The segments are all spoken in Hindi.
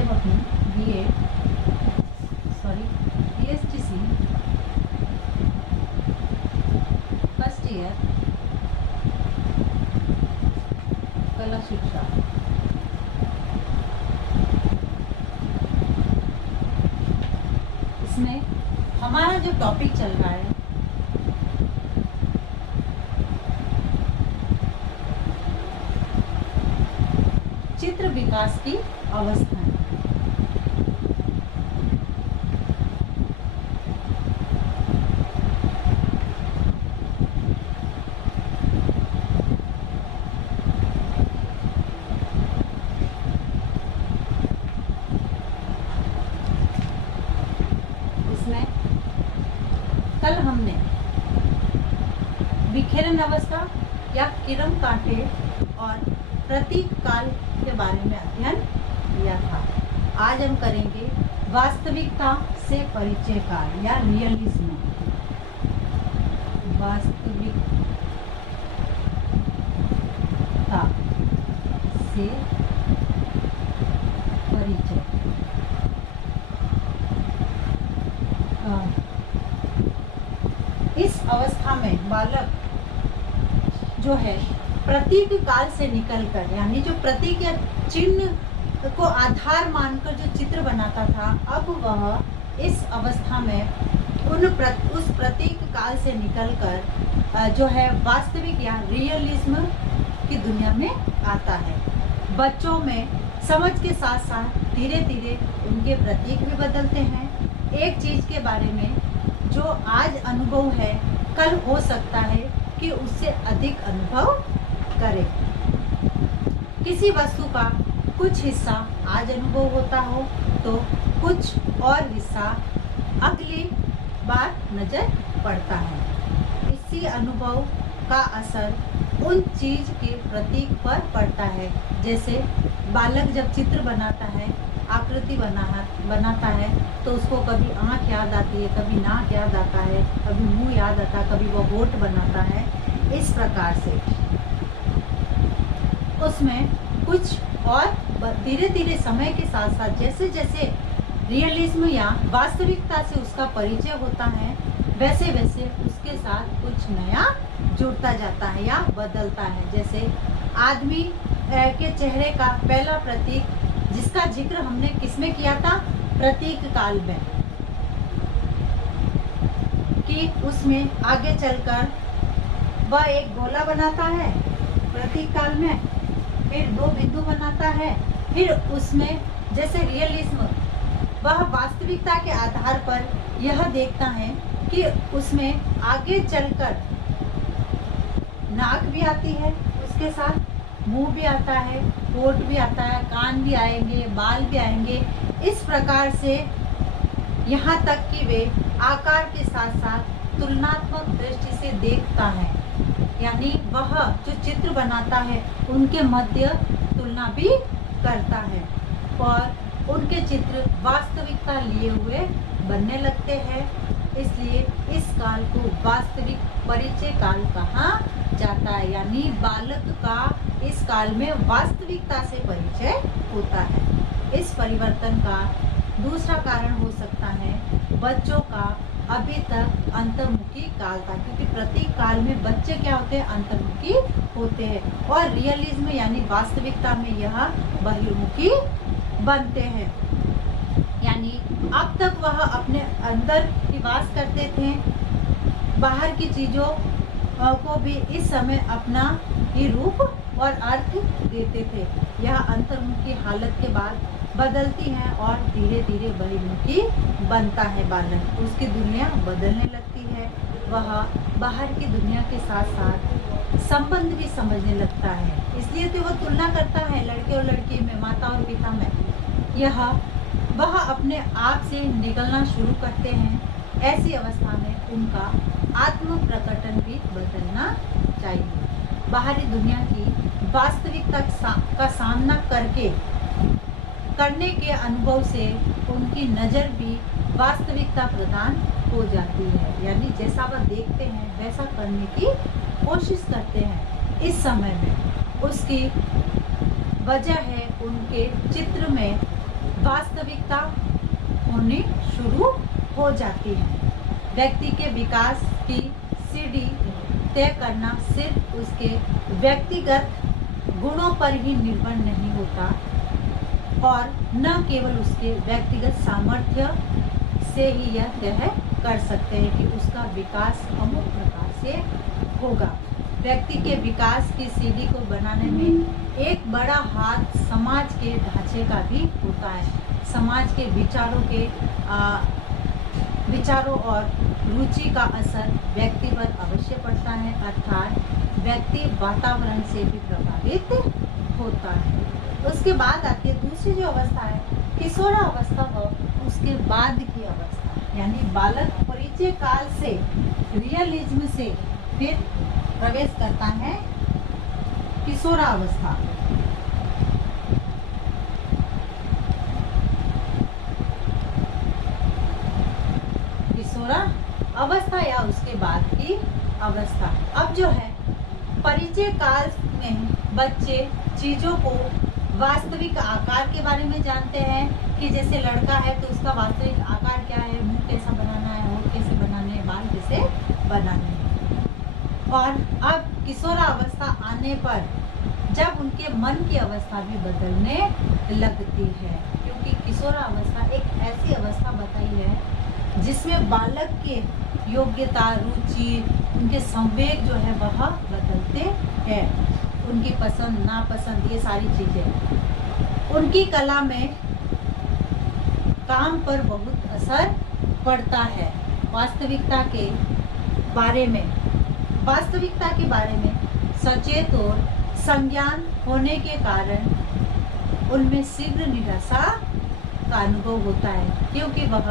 हम अपनी BSTC फर्स्ट ईयर कला शिक्षा इसमें हमारा जो टॉपिक चल रहा है चित्र विकास की अवस्थाएं। इसमें कल हमने विखेरन अवस्था या किरण कांटे और प्रतीक काल के बारे में अध्ययन किया था। आज हम करेंगे वास्तविकता से परिचय काल या रियलिज्म। वास्तविकता से परिचय इस अवस्था में बालक जो है प्रतीक काल से निकलकर, यानी जो प्रतीक या चिन्ह को आधार मानकर जो चित्र बनाता था, अब वह इस अवस्था में उस प्रतीक काल से निकलकर जो है वास्तविक या रियलिज्म की दुनिया में आता है। बच्चों में समझ के साथ साथ धीरे धीरे उनके प्रतीक भी बदलते हैं। एक चीज के बारे में जो आज अनुभव है, कल हो सकता है कि उससे अधिक अनुभव करें। किसी वस्तु का कुछ हिस्सा आज अनुभव होता हो तो कुछ और हिस्सा अगली बार नजर पड़ता है। इसी अनुभव का असर उन चीज के प्रतीक पर पड़ता है। जैसे बालक जब चित्र बनाता है, आकृति बनाता है तो उसको कभी आँख याद आती है, कभी नाक याद आता है, कभी मुंह याद आता है, कभी वो होठ बनाता है। इस प्रकार से उसमें कुछ और धीरे धीरे समय के साथ साथ जैसे जैसे रियलिज्म या वास्तविकता से उसका परिचय होता है, वैसे वैसे उसके साथ कुछ नया जुड़ता जाता है या बदलता है। जैसे आदमी के चेहरे का पहला प्रतीक जिसका जिक्र हमने किसमें किया था, प्रतीक काल में, कि उसमें आगे चलकर वह एक गोला बनाता है प्रतीक काल में, फिर दो बिंदु बनाता है, फिर उसमें जैसे रियलिज्म वह वास्तविकता के आधार पर यह देखता है कि उसमें आगे चलकर नाक भी आती है, उसके साथ मुंह भी आता है, होठ भी आता है, कान भी आएंगे, बाल भी आएंगे। इस प्रकार से यहाँ तक कि वे आकार के साथ साथ तुलनात्मक दृष्टि से देखता है, यानी वह जो चित्र बनाता है उनके मध्य तुलना भी करता है और उनके चित्र वास्तविकता लिए हुए बनने लगते हैं। इसलिए इस काल को वास्तविक परिचय काल कहा जाता है, यानी बालक का इस काल में वास्तविकता से परिचय होता है। इस परिवर्तन का दूसरा कारण हो सकता है बच्चों का अभी तक अंतर्मुखी काल था, क्योंकि प्रतीक काल में बच्चे क्या होते हैं, अंतर्मुखी होते हैं, और रियलिज्म यानी वास्तविकता में यह बहिर्मुखी बनते हैं। यानी अब तक वह अपने अंदर निवास करते थे, बाहर की चीजों को भी इस समय अपना ही रूप और अर्थ देते थे। यह अंतर्मुखी हालत के बाद बदलती है और धीरे धीरे बहिर्मुखी बनता है बालक, उसकी दुनिया बदलने लगती है। वह बाहर की दुनिया के साथ साथ संबंध भी समझने लगता है, इसलिए तो वह तुलना करता है लड़के और लड़की में, माता और पिता में। वह अपने आप से निकलना शुरू करते हैं। ऐसी अवस्था में उनका आत्म प्रकटन भी बदलना चाहिए। बाहरी दुनिया की वास्तविकता का सामना करने के अनुभव से उनकी नज़र भी वास्तविकता प्रदान हो जाती है, यानी जैसा वह देखते हैं वैसा करने की कोशिश करते हैं। इस समय में उसकी वजह है उनके चित्र में वास्तविकता होनी शुरू हो जाती है। व्यक्ति के विकास की सीढ़ी तय करना सिर्फ उसके व्यक्तिगत गुणों पर ही निर्भर नहीं होता और न केवल उसके व्यक्तिगत सामर्थ्य से ही यह तय कर सकते हैं कि उसका विकास अमुक प्रकार से होगा। व्यक्ति के विकास की सीढ़ी को बनाने में एक बड़ा हाथ समाज के ढांचे का भी होता है। समाज के विचारों और रुचि का असर व्यक्ति पर अवश्य पड़ता है, अर्थात व्यक्ति वातावरण से भी प्रभावित होता है। उसके बाद आती है दूसरी जो अवस्था है, किशोरावस्था व उसके बाद की अवस्था, यानी बालक परिचय काल से रियलिज्म से फिर प्रवेश करता है किशोरावस्था। अवस्था या उसके बाद की अवस्था। अब जो है परिचय काल में बच्चे चीजों को वास्तविक आकार के बारे में जानते हैं कि जैसे लड़का है तो उसका वास्तविक आकार क्या है, मुंह कैसा बनाना है, होठ कैसे बनाने हैं, बाल कैसे बनाने हैं। और अब किशोरावस्था आने पर जब उनके मन की अवस्था भी बदलने लगती है, क्योंकि किशोरावस्था एक ऐसी अवस्था बताई है जिसमें बालक के योग्यता, रुचि, उनके संवेग जो है वह बदलते हैं। उनकी पसंद नापसंद ये सारी चीजें, उनकी कला में काम पर बहुत असर पड़ता है। वास्तविकता के बारे में सचेत और संज्ञान होने के कारण उनमें शीघ्र निराशा का अनुभव होता है, क्योंकि वह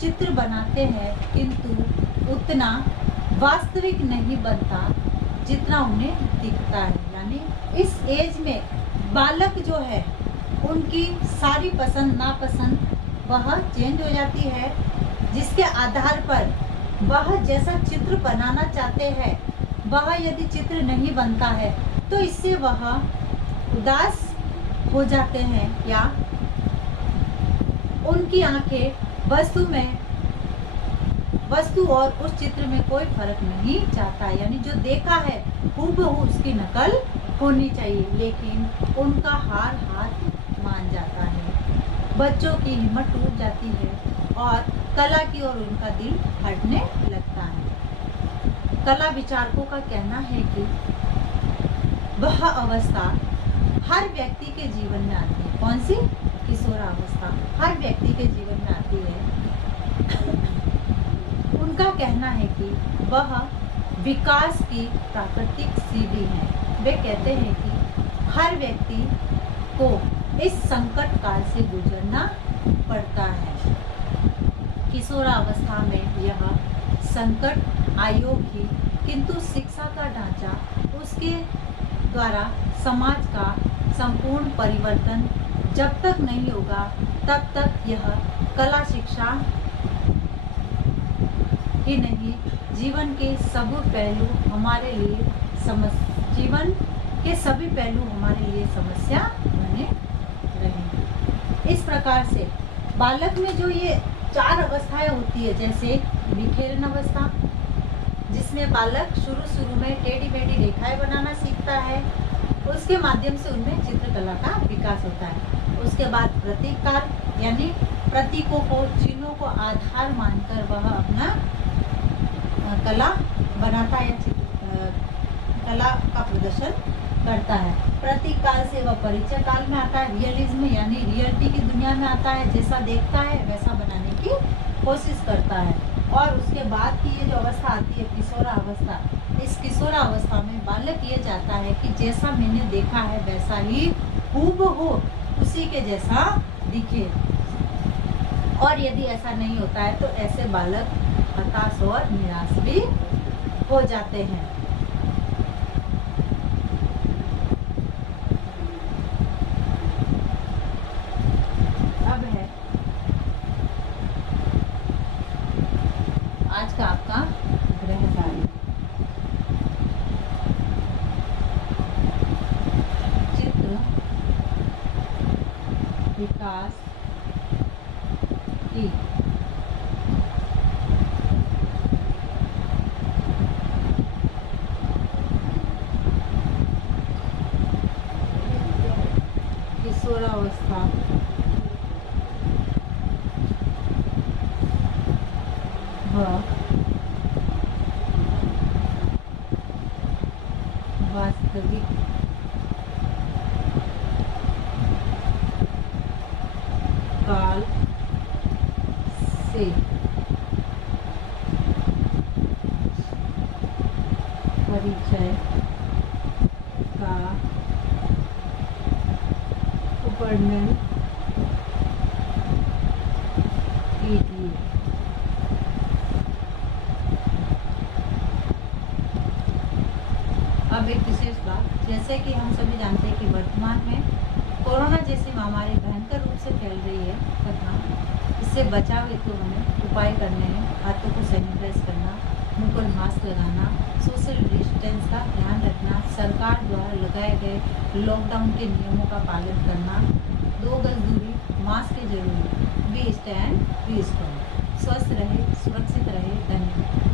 चित्र बनाते हैं किंतु उतना वास्तविक नहीं बनता जितना उन्हें दिखता है। यानी इस एज में बालक जो है उनकी सारी पसंद नापसंद वह चेंज हो जाती है, जिसके आधार पर वह जैसा चित्र बनाना चाहते हैं वह यदि चित्र नहीं बनता है तो इससे वह उदास हो जाते हैं या उनकी आंखें वस्तु और उस चित्र में कोई फर्क नहीं चाहता है। यानी जो देखा है हूबहू उसकी नकल होनी चाहिए, लेकिन उनका हाथ मान जाता है। बच्चों की हिम्मत टूट जाती है और कला की ओर उनका दिल हटने लगता है। कला विचारकों का कहना है कि वह अवस्था हर व्यक्ति के जीवन में आती है। कौन सी? किशोरावस्था हर व्यक्ति के जीवन में आती है। उनका कहना है कि वह विकास की प्राकृतिक सीढ़ी है। वे कहते हैं कि हर व्यक्ति को इस संकट काल से गुजरना पड़ता है। किशोरावस्था में यह संकट आयोग ही, किंतु शिक्षा का ढांचा उसके द्वारा समाज का संपूर्ण परिवर्तन जब तक नहीं होगा तब तक यह कला शिक्षा ही नहीं, जीवन के सभी पहलू हमारे लिए समस्या बने रहेंगे। इस प्रकार से बालक में जो ये 4 अवस्थाएं होती है, जैसे विखेरन अवस्था जिसमें बालक शुरू में टेढ़ी मेढ़ी रेखाएं बनाना सीखता है, उसके माध्यम से उनमें चित्रकला का विकास होता है। उसके बाद प्रतीक काल, यानी प्रतीकों को, चिन्हों को आधार मानकर वह अपना कला बनाता है, कला का प्रदर्शन करता है। प्रतीक काल से वह परिचय काल में आता है, रियलिज्म यानी रियलिटी की दुनिया में आता है, जैसा देखता है वैसा बनाने की कोशिश करता है। और उसके बाद की ये जो अवस्था आती है किशोरावस्था, इस किशोरावस्था में बालक ये चाहता है कि जैसा मैंने देखा है वैसा ही हूबहू उसी के जैसा दिखे, और यदि ऐसा नहीं होता है तो ऐसे बालक हताश और निराश भी हो जाते हैं। अब है आज का आपका ग्रह कार्य। चित्र, विकास, वास्तविक काल से परिचय का वर्णन कीजिए। अब एक विशेष बात, जैसे कि हम सभी जानते हैं कि वर्तमान में कोरोना जैसी महामारी भयंकर रूप से फैल रही है तथा इससे बचाव हेतु हमें उपाय करने हैं। हाथों को सैनिटाइज करना, मुंह पर मास्क लगाना, सोशल डिस्टेंस का ध्यान रखना, सरकार द्वारा लगाए गए लॉकडाउन के नियमों का पालन करना, 2 गज दूरी, मास्क की जरूरी, बी स्टैंड बी स्ट्रॉन्ग। स्वस्थ रहे, सुरक्षित रहे। धन्यवाद।